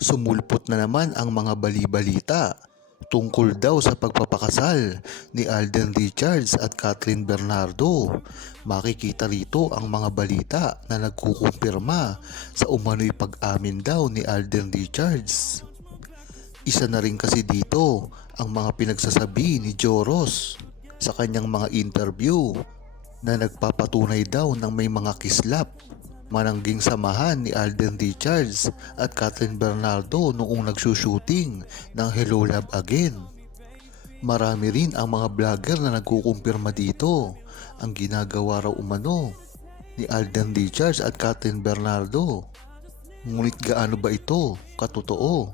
Sumulpot na naman ang mga bali-balita tungkol daw sa pagpapakasal ni Alden Richards at Catherine Bernardo. Makikita rito ang mga balita na nagkukumpirma sa umano'y pag-amin daw ni Alden Richards. Isa na rin kasi dito ang mga pinagsasabi ni Joros sa kanyang mga interview na nagpapatunay daw ng may mga kislap manangging samahan ni Alden Richards at Catherine Bernardo noong nagsushooting ng Hello Love Again. Marami rin ang mga vlogger na nagkukumpirma dito ang ginagawa raw umano ni Alden Richards at Catherine Bernardo. Ngunit gaano ba ito katotoo?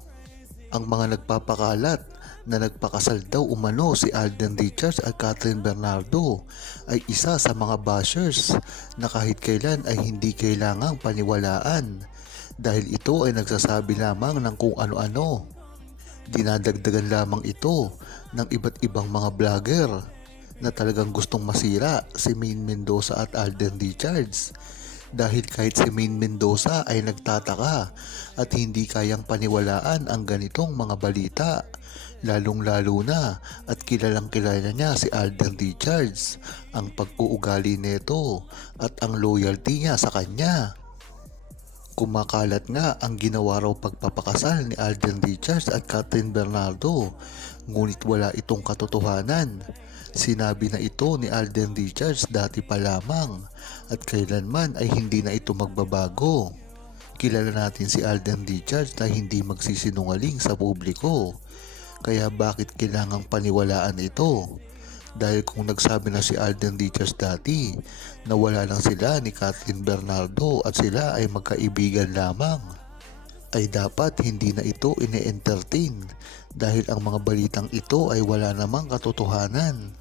Ang mga nagpapakalat na nagpakasal daw umano si Alden Richards at Catherine Bernardo ay isa sa mga bashers na kahit kailan ay hindi kailangang paniwalaan dahil ito ay nagsasabi lamang ng kung ano-ano. Dinadagdagan lamang ito ng iba't ibang mga vlogger na talagang gustong masira si Maine Mendoza at Alden Richards. Dahil kahit si Maine Mendoza ay nagtataka at hindi kayang paniwalaan ang ganitong mga balita, lalong-lalo na at kilalang kilala niya si Alden Richards, ang pag-uugali nito at ang loyalty niya sa kanya. Kumakalat nga ang ginawa raw pagpapakasal ni Alden Richards at Catherine Bernardo, ngunit wala itong katotohanan. Sinabi na ito ni Alden Richards dati pa lamang at kailanman ay hindi na ito magbabago. Kilala natin si Alden Richards na hindi magsisinungaling sa publiko. Kaya bakit kailangang paniwalaan ito? Dahil kung nagsabi na si Alden Richards dati na wala lang sila ni Catherine Bernardo at sila ay magkaibigan lamang, ay dapat hindi na ito ine-entertain dahil ang mga balitang ito ay wala namang katotohanan.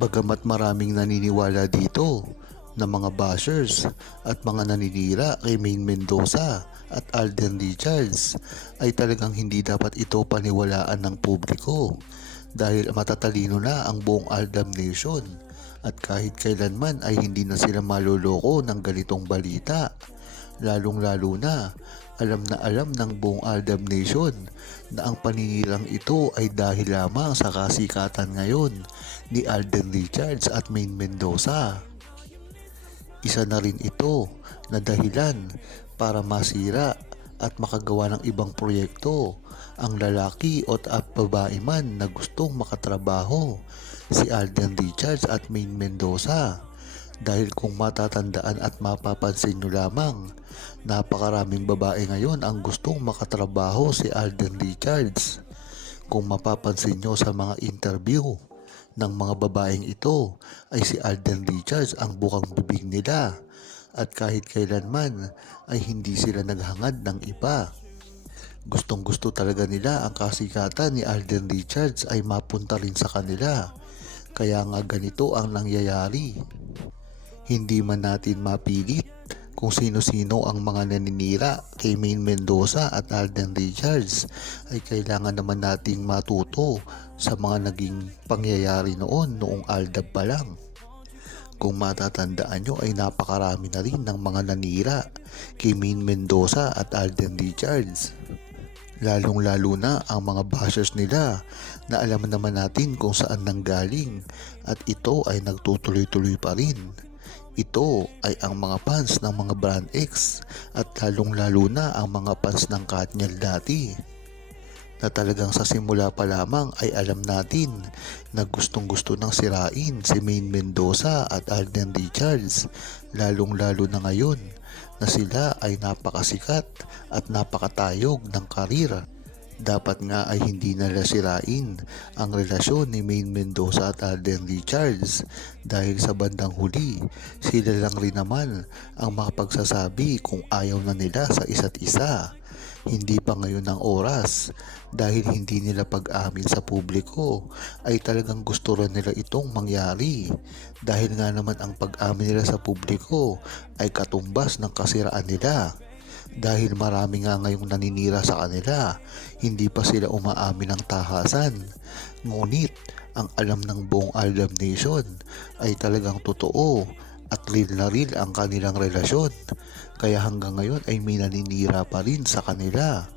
Bagamat maraming naniniwala dito na mga bashers at mga naninira kay Maine Mendoza at Alden Richards, ay talagang hindi dapat ito paniwalaan ng publiko dahil matatalino na ang buong Aldab Nation at kahit kailanman ay hindi na sila maloloko ng ganitong balita. Lalong-lalo na alam ng buong Aldab Nation na ang paninirang ito ay dahil lamang sa kasikatan ngayon ni Alden Richards at Maine Mendoza. Isa na rin ito na dahilan para masira at makagawa ng ibang proyekto ang lalaki at babae man na gustong makatrabaho si Alden Richards at Maine Mendoza. Dahil kung matatandaan at mapapansin nyo lamang, napakaraming babae ngayon ang gustong makatrabaho si Alden Richards. Kung mapapansin nyo sa mga interview ng mga babaeng ito, ay si Alden Richards ang bukang bibig nila at kahit kailanman ay hindi sila naghangad ng iba. Gustong gusto talaga nila ang kasikatan ni Alden Richards ay mapunta rin sa kanila. Kaya nga ganito ang nangyayari. Hindi man natin mapilit kung sino-sino ang mga naninira kay Maine Mendoza at Alden Richards, ay kailangan naman nating matuto sa mga naging pangyayari noong Aldab pa lang. Kung matatandaan nyo ay napakarami na rin ng mga nanira kay Maine Mendoza at Alden Richards. Lalong-lalo na ang mga bashers nila na alam naman natin kung saan nanggaling at ito ay nagtutuloy-tuloy pa rin. Ito ay ang mga fans ng mga Brand X at lalong-lalo na ang mga fans ng Katniel dati na talagang sa simula pa lamang ay alam natin na gustong-gusto ng sirain si Maine Mendoza at Alden Richards, lalong-lalo na ngayon na sila ay napakasikat at napakatayog ng karir. Dapat nga ay hindi nila sirain ang relasyon ni Maine Mendoza at Alden Richards dahil sa bandang huli sila lang rin naman ang makapagsasabi kung ayaw na nila sa isa't isa. Hindi pa ngayon ang oras dahil hindi nila pag-amin sa publiko ay talagang gusto rin nila itong mangyari dahil nga naman ang pag-amin nila sa publiko ay katumbas ng kasiraan nila. Dahil marami nga ngayong naninira sa kanila, hindi pa sila umaamin ng tahasan. Ngunit ang alam ng buong Aldab Nation ay talagang totoo at real na real ang kanilang relasyon. Kaya hanggang ngayon ay may naninira pa rin sa kanila.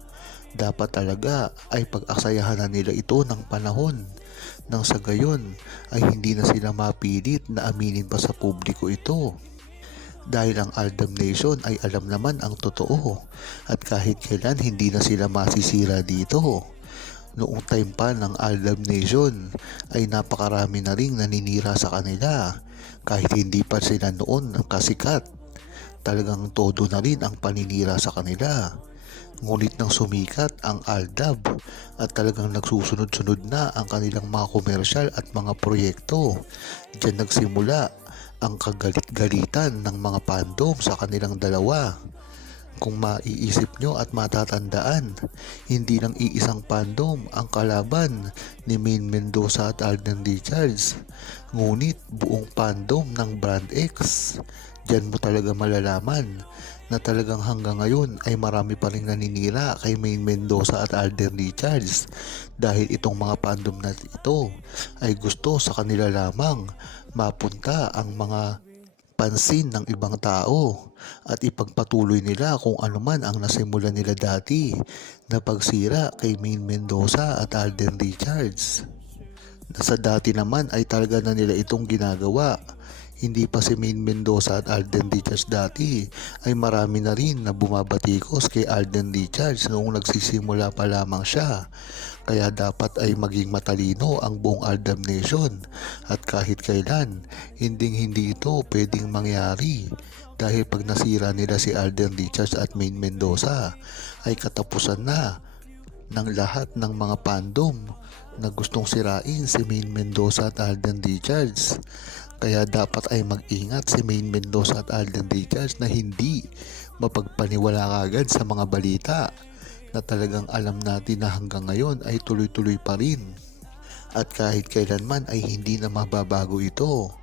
Dapat talaga ay pag-aksayahan na nila ito ng panahon nang sa gayon ay hindi na sila mapilit na aminin pa sa publiko ito. Dahil ang Aldam Nation ay alam naman ang totoo at kahit kailan hindi na sila masisira dito. Noong time pa ng Aldam Nation ay napakarami na ring naninira sa kanila kahit hindi pa sila noon kasikat. Talagang todo na rin ang paninira sa kanila. Ngunit nang sumikat ang Aldab at talagang nagsusunod-sunod na ang kanilang mga komersyal at mga proyekto, diyan nagsimula ang kagalit-galitan ng mga fandom sa kanilang dalawa. Kung maiisip nyo at matatandaan, hindi lang iisang fandom ang kalaban ni Main Mendoza at Alden Richards, ngunit buong fandom ng Brand X. Diyan mo talaga malalaman na talagang hanggang ngayon ay marami pa rin naninira kay Main Mendoza at Alden Richards dahil itong mga fandom na ito ay gusto sa kanila lamang mapunta ang mga pansin ng ibang tao at ipagpatuloy nila kung ano man ang nasimula nila dati na pagsira kay Main Mendoza at Alden Richards. Sa dati naman ay talaga na nila itong ginagawa. Hindi pa si Main Mendoza at Alden Richards dati ay marami na rin na bumabatikos kay Alden Richards noong nagsisimula pa lamang siya. Kaya dapat ay maging matalino ang buong Aldam Nation at kahit kailan hindi ito pwedeng mangyari dahil pag nasira nila si Alden Richards at Main Mendoza ay katapusan na ng lahat ng mga fandom na gustong sirain si Main Mendoza at Alden Richards. Kaya dapat ay mag-ingat si Main Mendoza at Alden Richards na hindi mapagpaniwala agad sa mga balita na talagang alam natin na hanggang ngayon ay tuloy-tuloy pa rin. At kahit kailanman ay hindi na mababago ito.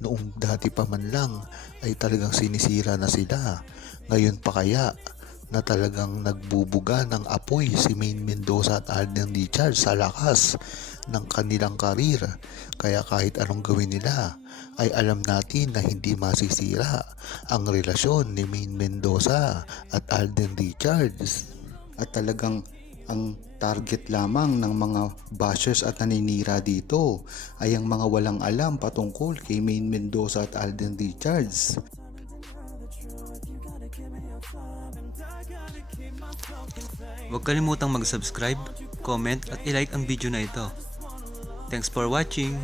Noong dati pa man lang ay talagang sinisira na sila. Ngayon pa kaya na talagang nagbubuga ng apoy si Main Mendoza at Alden Richards sa lakas ng kanilang karir. Kaya kahit anong gawin nila ay alam natin na hindi masisira ang relasyon ni Main Mendoza at Alden Richards. At talagang ang target lamang ng mga bashers at naninira dito ay ang mga walang alam patungkol kay Main Mendoza at Alden Richards. Huwag kalimutang mag-subscribe, comment at i-like ang video na ito. Thanks for watching!